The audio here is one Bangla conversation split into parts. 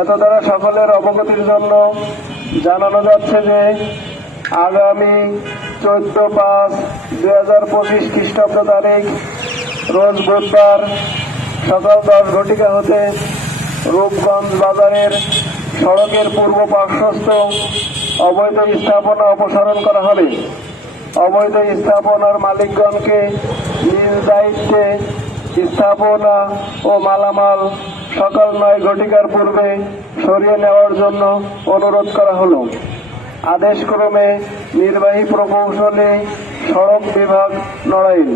এত দ্বারা সকলের অবগতির জন্য জানানো যাচ্ছে যে আগামী চোদ্দ পাঁচ দুই হাজার পঁচিশ খ্রিস্টাব্দ তারিখ, রোজ বুধবার সকাল দশ ঘটিকা হতে রূপগঞ্জ বাজারের সড়কের পূর্ব পার্শ্বস্থ অবৈধ স্থাপনা অপসারণ করা হবে। অবৈধ স্থাপনার মালিকগণকে নিজ দায়িত্বে স্থাপনা ও মালামাল সকাল নয় ঘটিকার পূর্বে সরিয়ে নেওয়ার জন্য অনুরোধ করা হলো। আদেশক্রমে নির্বাহী প্রকৌশলী, সড়ক বিভাগ, নড়াইল।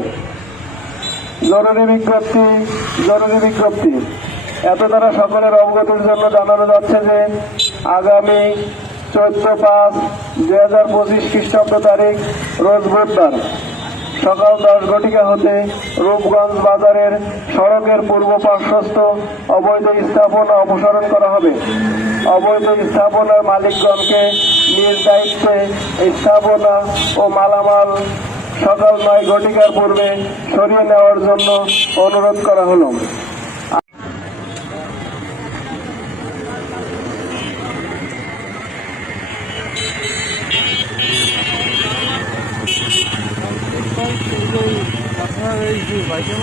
জরুরি বিজ্ঞপ্তি জরুরি বিজ্ঞপ্তি। এত দ্বারা সকলের অবগতির জন্য জানানো যাচ্ছে যে, আগামী চোদ্দ পাঁচ দুই হাজার পঁচিশ খ্রিস্টাব্দ তারিখ, রোজ বুধবার। সকাল দশ ঘটিকা হতে রূপগঞ্জ বাজারের সড়কের পূর্ব পার্শ্বস্থ অবৈধ স্থাপনা অপসারণ করা হবে। অবৈধ স্থাপনার মালিকগণকে নিজ দায়িত্বে স্থাপনা ও মালামাল সকাল নয় ঘটিকার পূর্বে সরিয়ে নেওয়ার জন্য অনুরোধ করা হলো। আপনার এই বাইকে